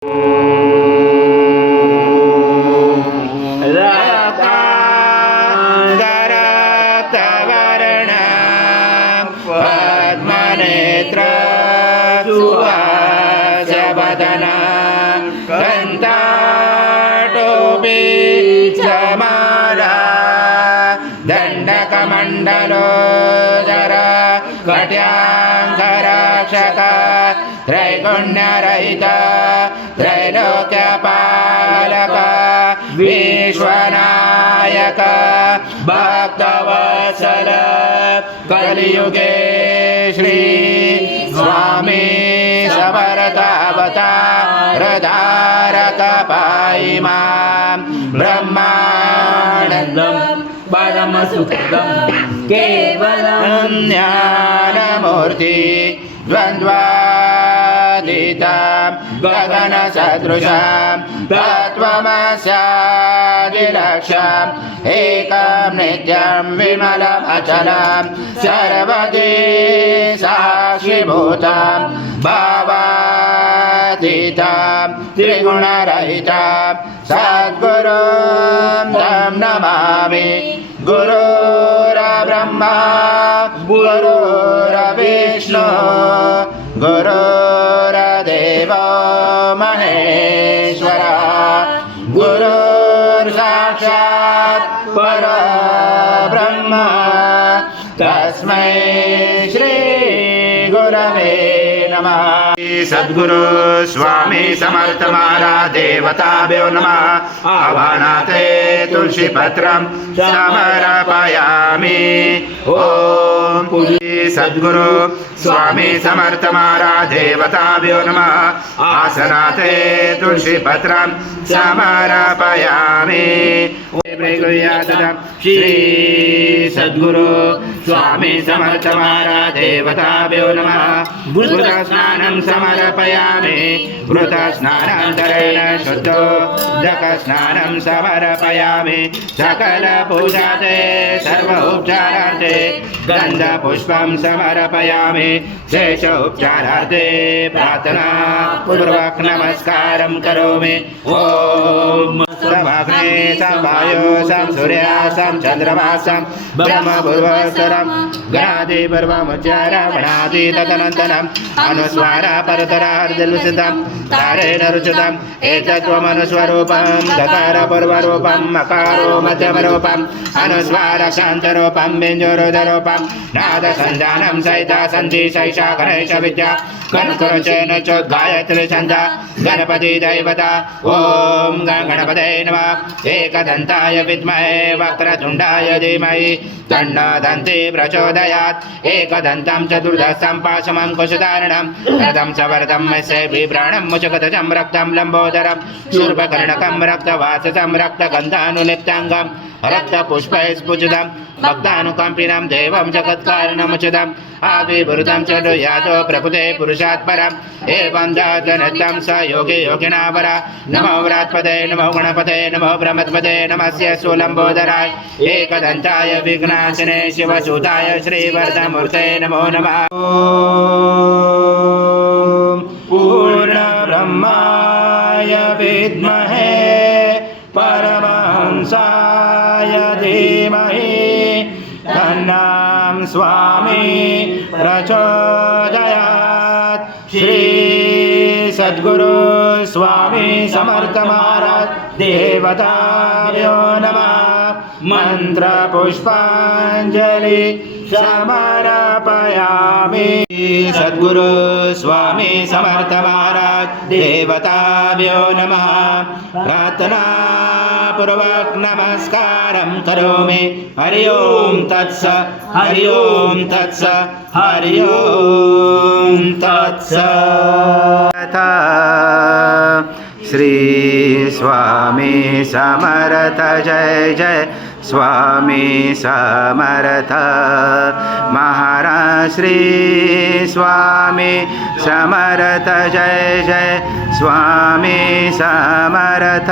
रक्ताङ्गरक्तवर्ण पद्मनेत्र सुवासवदन कन्ताटोपि चमाला दण्डकमण्डलोदर कट्याङ्गरक्षक त्रैगुण्यरहित त्रैलोक्यपालक विश्वनायक भक्तवत्सल कलियुगे श्री स्वामी समर्थावतारधारक पाहि मां ब्रह्मानन्दं परमसुखदं केवलं ज्ञानमूर्ति द्वन्द्वातीतं गगनसदृशं तत्त्वमस्यादिलक्ष्यम् एकं नित्यं विमलमचलं सर्वदि साक्षिभूतं भावातीतं त्रिगुणरहितं सद्गुरुं तं नमामि। गुरुर्ब्रह्मा गुरुर्विष्णु गुरुर्देवो महेश्वरः गुरुर्साक्षात् परब्रह्म तस्मै श्री गुरवे नमः। सद्गुरु स्वामी समर्थ महाराज देवताभ्यो नमः। आवाहनाते तुलसी पत्रं समर्पयामि। ओम सद्गुरु स्वामी समर्थ महाराज देवताभ्यो नमः। आसनाते तुलसी पत्रं समर्पयामि। श्री सद्गुरु स्वामी समर्थ महाराज देवताभ्यो नमः। घृतस्नानं समर्पयामि। घृतस्नानान्तरेण शुद्धोदकस्नानं समर्पयामि। सकल पूजाते सर्व उपचारार्थे गन्धपुष्पं समर्पयामि। शेष उपचारार्थे प्रार्थना पूर्वक नमस्कारं करोमि। ओम समग्रे संवायो सं सूर्यासं चन्द्रमासं ब्रह्मपूर्वस्वरं गणादि पर्वमुच्चारवणादि तदनन्तरम् अनुस्वार परतरार्धलुसितं तारेण रुचितम् एतत्त्वमनुस्वरूपं दकार पूर्वरूपं मकारो मध्यमरूपं अनुस्वार शान्तरूपं बिञ्जोरुदरूपं नादसञ्जानं सहिता सन्धि शैषा गणेश विद्या गणकुरचेन चोद्गायत्री छन्दा गणपति दैवता। ओम गणपते नमः। एकदन्ताय विद्महे वक्रतुण्डाय धीमहि तन्नो दन्ती प्रचोदयात्। एकदन्तं चतुर्दशं पाशमं कुशधारणं रथं सवर्धं यस्य बिभ्राणं मुचगतजं रक्तं लम्बोदरं शूर्पकर्णकं रक्तवाससं रक्तगन्धानुलिप्ताङ्गं रक्तपुष्पैस्फुजितं भक्तानुकम्पिनं देवं जगत्कारणमुचितम् आविर्भूतं च यातो प्रभुते पुरुषात् परम् एवं दातनत्यं स योगे योगिना वर। नमो व्रात्पदे नमो गणपते नमो ब्रह्मत्पदे नमस्य सुलम्बोदराय एकदन्ताय विघ्नाशने शिवसूताय श्रीवरदमूर्ते नमो नमः। पूर्णब्रह्माय विद्महे परमहंसाय धीमहि तन्नाम स्वामी प्रचोदयात्। श्री सद्गुरु स्वामी समर्थ महाराज देवताभ्यो नमः। मंत्र पुष्पांजलि समर्पयामि। सद्गुरु स्वामी समर्थ महाराज देवताभ्यो नमः। प्रार्थना पूर्वक नमस्कारं करोमि। हरि ओम तत्सत् हरि ओम तत्सत् हरि ओम तत्सत्। श्री स्वामी समर्थ जय जय स्वामी समर्थ महाराज। श्री स्वामी समर्थ जय जय स्वामी समर्थ।